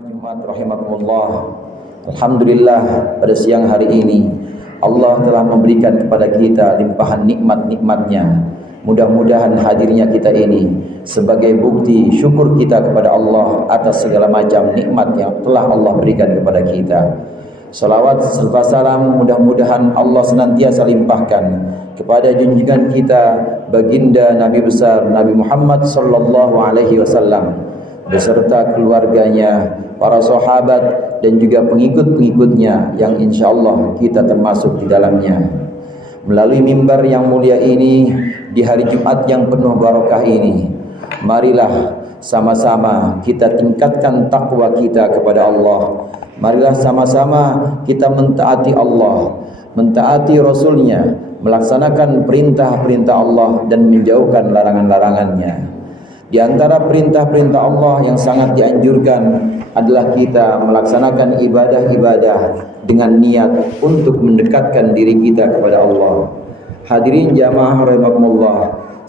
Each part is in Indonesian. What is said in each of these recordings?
Jumat rahimakumullah. Alhamdulillah, pada siang hari ini Allah telah memberikan kepada kita limpahan nikmat-nikmatnya. Mudah-mudahan hadirnya kita ini sebagai bukti syukur kita kepada Allah atas segala macam nikmat yang telah Allah berikan kepada kita. Salawat serta salam mudah-mudahan Allah senantiasa limpahkan kepada junjungan kita baginda Nabi besar Nabi Muhammad sallallahu alaihi wasallam beserta keluarganya, para sahabat dan juga pengikut-pengikutnya yang insyaallah kita termasuk di dalamnya. Melalui mimbar yang mulia ini di hari Jumat yang penuh barokah ini, marilah sama-sama kita tingkatkan takwa kita kepada Allah. Marilah sama-sama kita mentaati Allah, mentaati Rasulnya, melaksanakan perintah-perintah Allah dan menjauhkan larangan-larangannya. Di antara perintah-perintah Allah yang sangat dianjurkan adalah kita melaksanakan ibadah-ibadah dengan niat untuk mendekatkan diri kita kepada Allah. Hadirin jamaah rahimakumullah,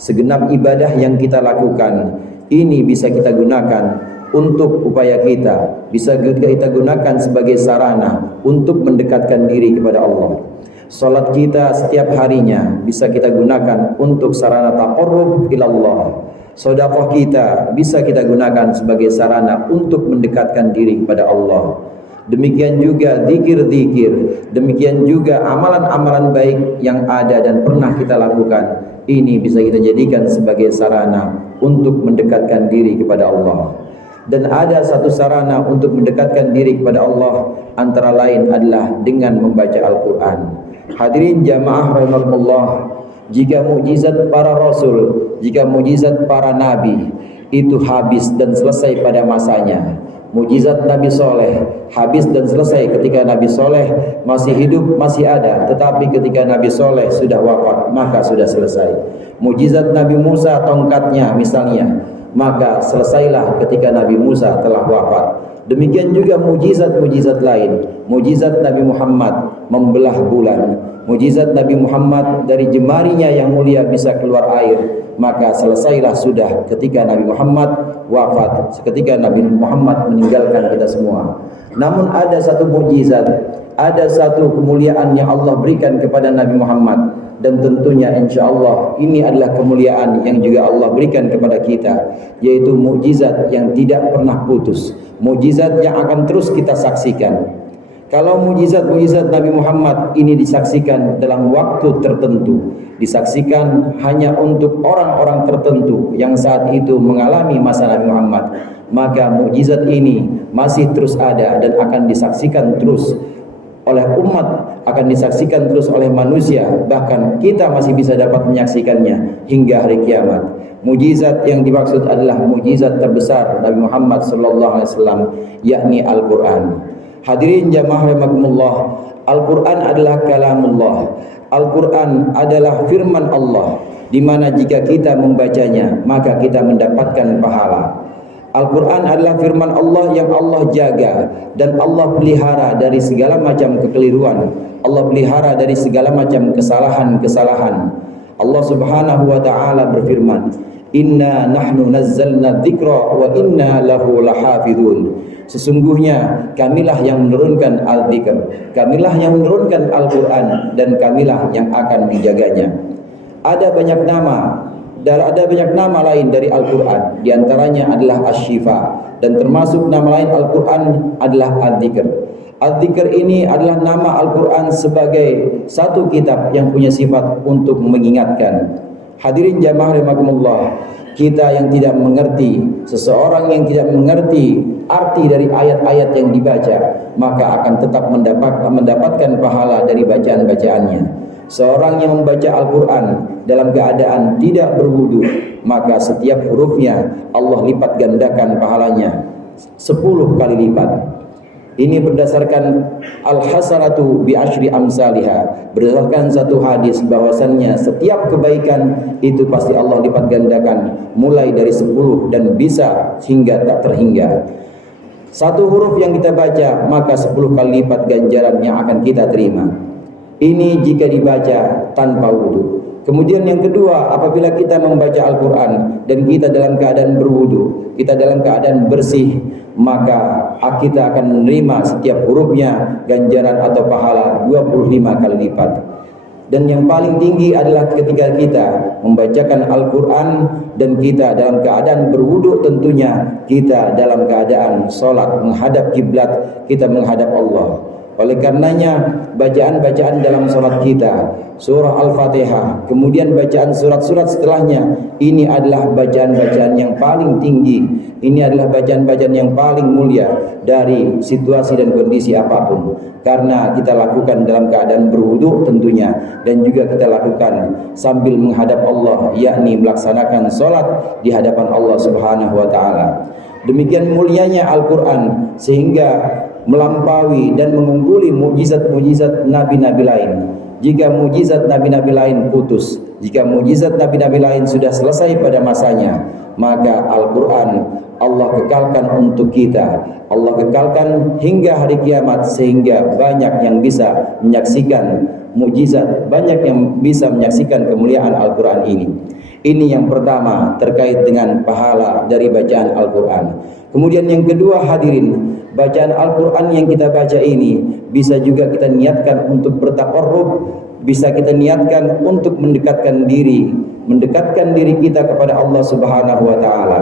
segenap ibadah yang kita lakukan ini bisa kita gunakan untuk upaya kita, bisa kita gunakan sebagai sarana untuk mendekatkan diri kepada Allah. Salat kita setiap harinya bisa kita gunakan untuk sarana taqarrub ilallah. Sedekah kita bisa kita gunakan sebagai sarana untuk mendekatkan diri kepada Allah. Demikian juga zikir-zikir, demikian juga amalan-amalan baik yang ada dan pernah kita lakukan. Ini bisa kita jadikan sebagai sarana untuk mendekatkan diri kepada Allah. Dan ada satu sarana untuk mendekatkan diri kepada Allah, antara lain adalah dengan membaca Al-Quran. Hadirin jamaah rahimakumullah, jika mukjizat para rasul, jika mukjizat para nabi itu habis dan selesai pada masanya, mukjizat Nabi Soleh habis dan selesai ketika Nabi Soleh masih hidup, masih ada. Tetapi ketika Nabi Soleh sudah wafat, maka sudah selesai. Mukjizat Nabi Musa tongkatnya misalnya, maka selesailah ketika Nabi Musa telah wafat. Demikian juga mujizat-mujizat lain. Mujizat Nabi Muhammad membelah bulan, mujizat Nabi Muhammad dari jemarinya yang mulia bisa keluar air, maka selesailah sudah ketika Nabi Muhammad wafat, ketika Nabi Muhammad meninggalkan kita semua. Namun ada satu mujizat, ada satu kemuliaan yang Allah berikan kepada Nabi Muhammad, dan tentunya insyaallah ini adalah kemuliaan yang juga Allah berikan kepada kita, yaitu mukjizat yang tidak pernah putus, mukjizat yang akan terus kita saksikan. Kalau mukjizat-mukjizat Nabi Muhammad ini disaksikan dalam waktu tertentu, disaksikan hanya untuk orang-orang tertentu yang saat itu mengalami masa Nabi Muhammad, maka mukjizat ini masih terus ada dan akan disaksikan terus oleh umat, akan disaksikan terus oleh manusia, bahkan kita masih bisa dapat menyaksikannya hingga hari kiamat. Mukjizat yang dimaksud adalah mukjizat terbesar Nabi Muhammad sallallahu alaihi wasallam, yakni Al-Qur'an. Hadirin jamaah rahimakumullah, Al-Qur'an adalah kalamullah. Al-Qur'an adalah firman Allah, di mana jika kita membacanya maka kita mendapatkan pahala. Al-Quran adalah firman Allah yang Allah jaga dan Allah pelihara dari segala macam kekeliruan. Allah pelihara dari segala macam kesalahan-kesalahan. Allah subhanahu wa ta'ala berfirman, Inna nahnu nazzalna dzikra wa inna lahu lahafidun. Sesungguhnya kamilah yang menurunkan al-dzikr, kamilah yang menurunkan Al-Quran, dan kamilah yang akan menjaganya. Ada banyak nama lain dari Al-Quran, di antaranya adalah Asy-Syifa, dan termasuk nama lain Al-Quran adalah Al-Dzikr. Al-Dzikr ini adalah nama Al-Quran sebagai satu kitab yang punya sifat untuk mengingatkan. Hadirin jamaah rahimakumullah, kita yang tidak mengerti, seseorang yang tidak mengerti arti dari ayat-ayat yang dibaca, maka akan tetap mendapatkan pahala dari bacaan-bacaannya. Seorang yang membaca Al-Quran dalam keadaan tidak berwudu, maka setiap hurufnya Allah lipat gandakan pahalanya 10 kali lipat. Ini berdasarkan al-hasanatu bi asyri amsalihha, berdasarkan satu hadis bahwasannya setiap kebaikan itu pasti Allah lipat gandakan mulai dari 10 dan bisa hingga tak terhingga. Satu huruf yang kita baca maka 10 kali lipat ganjaran yang akan kita terima. Ini jika dibaca tanpa wudu. Kemudian yang kedua, apabila kita membaca Al-Quran dan kita dalam keadaan berwudu, kita dalam keadaan bersih, maka kita akan menerima setiap hurufnya ganjaran atau pahala 25 kali lipat. Dan yang paling tinggi adalah ketika kita membacakan Al-Quran dan kita dalam keadaan berwudu, tentunya kita dalam keadaan sholat menghadap kiblat, kita menghadap Allah. Oleh karenanya bacaan-bacaan dalam sholat kita, surah Al-Fatihah, kemudian bacaan surat-surat setelahnya, ini adalah bacaan-bacaan yang paling tinggi. Ini adalah bacaan-bacaan yang paling mulia dari situasi dan kondisi apapun. Karena kita lakukan dalam keadaan berwudu tentunya, dan juga kita lakukan sambil menghadap Allah, yakni melaksanakan sholat di hadapan Allah Subhanahu wa ta'ala. Demikian mulianya Al-Quran sehingga melampaui dan mengungguli mukjizat-mukjizat nabi-nabi lain. Jika mukjizat nabi-nabi lain putus, jika mukjizat nabi-nabi lain sudah selesai pada masanya, maka Al-Quran Allah kekalkan untuk kita. Allah kekalkan hingga hari kiamat, sehingga banyak yang bisa menyaksikan mukjizat, banyak yang bisa menyaksikan kemuliaan Al-Quran ini. Ini yang pertama terkait dengan pahala dari bacaan Al-Quran. Kemudian yang kedua, hadirin, bacaan Al-Quran yang kita baca ini bisa juga kita niatkan untuk bertaqarrub, bisa kita niatkan untuk mendekatkan diri kita kepada Allah Subhanahu wa ta'ala.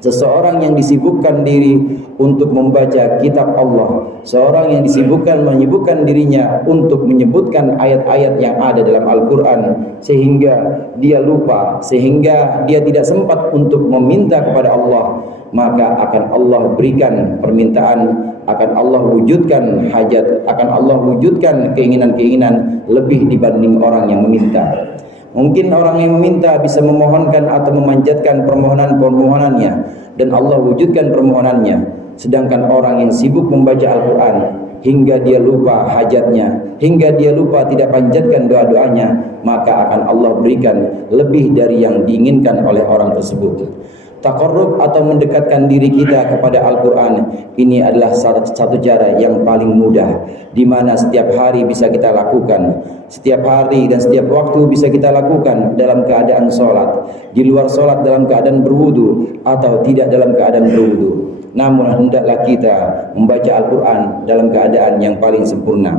Seseorang yang disibukkan diri untuk membaca kitab Allah, seorang yang menyibukkan dirinya untuk menyebutkan ayat-ayat yang ada dalam Al-Quran, sehingga dia lupa, sehingga dia tidak sempat untuk meminta kepada Allah, maka akan Allah berikan permintaan, akan Allah wujudkan hajat, akan Allah wujudkan keinginan-keinginan lebih dibanding orang yang meminta. Mungkin orang yang meminta bisa memohonkan atau memanjatkan permohonan-permohonannya dan Allah wujudkan permohonannya. Sedangkan orang yang sibuk membaca Al-Quran hingga dia lupa hajatnya, hingga dia lupa tidak panjatkan doa-doanya, maka akan Allah berikan lebih dari yang diinginkan oleh orang tersebut. Taqarrub atau mendekatkan diri kita kepada Al-Quran, ini adalah satu cara yang paling mudah, di mana setiap hari bisa kita lakukan, setiap hari dan setiap waktu bisa kita lakukan dalam keadaan sholat, di luar sholat dalam keadaan berwudu atau tidak dalam keadaan berwudu. Namun hendaklah kita membaca Al-Quran dalam keadaan yang paling sempurna.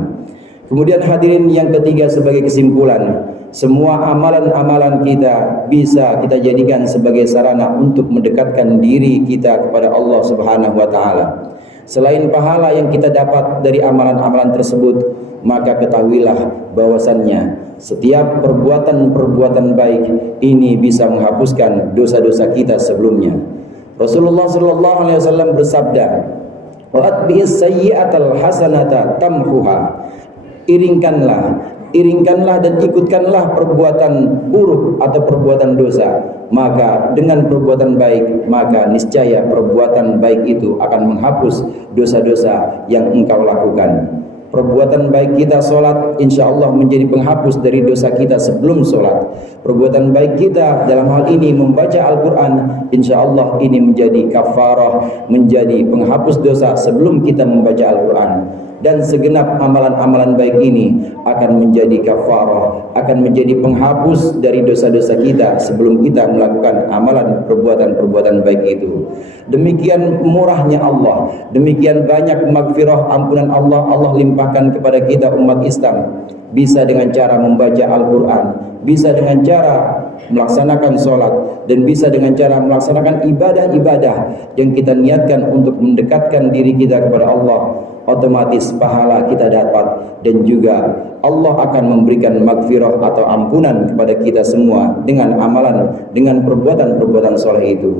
Kemudian hadirin, yang ketiga sebagai kesimpulan, semua amalan-amalan kita bisa kita jadikan sebagai sarana untuk mendekatkan diri kita kepada Allah Subhanahu wa ta'ala. Selain pahala yang kita dapat dari amalan-amalan tersebut, maka ketahuilah bahwasannya setiap perbuatan-perbuatan baik ini bisa menghapuskan dosa-dosa kita sebelumnya. Rasulullah sallallahu alaihi wasallam bersabda, "Wa atbi'is sayyi'atal hasanata tamhuha." Iringkanlah dan ikutkanlah perbuatan buruk atau perbuatan dosa, maka dengan perbuatan baik, maka niscaya perbuatan baik itu akan menghapus dosa-dosa yang engkau lakukan. Perbuatan baik kita sholat, insya Allah menjadi penghapus dari dosa kita sebelum sholat. Perbuatan baik kita dalam hal ini membaca Al-Quran, insya Allah ini menjadi kafarah, menjadi penghapus dosa sebelum kita membaca Al-Quran. Dan segenap amalan-amalan baik ini akan menjadi kafarah, akan menjadi penghapus dari dosa-dosa kita sebelum kita melakukan amalan perbuatan-perbuatan baik itu. Demikian murahnya Allah, demikian banyak maghfirah ampunan Allah, Allah limpahkan kepada kita umat Islam. Bisa dengan cara membaca Al-Quran, bisa dengan cara melaksanakan sholat, dan bisa dengan cara melaksanakan ibadah-ibadah yang kita niatkan untuk mendekatkan diri kita kepada Allah. Otomatis pahala kita dapat, dan juga Allah akan memberikan maghfirah atau ampunan kepada kita semua dengan amalan, dengan perbuatan-perbuatan soleh itu.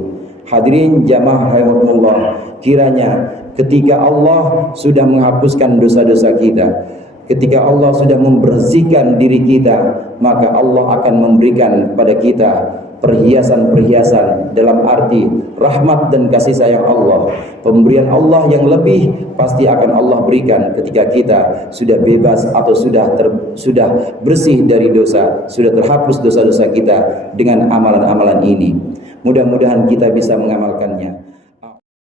Hadirin jamaah rahimakumullah, kiranya ketika Allah sudah menghapuskan dosa-dosa kita, ketika Allah sudah membersihkan diri kita, maka Allah akan memberikan kepada kita perhiasan-perhiasan dalam arti rahmat dan kasih sayang Allah. Pemberian Allah yang lebih pasti akan Allah berikan ketika kita sudah bebas atau sudah bersih dari dosa, sudah terhapus dosa-dosa kita dengan amalan-amalan ini. Mudah-mudahan kita bisa mengamalkannya.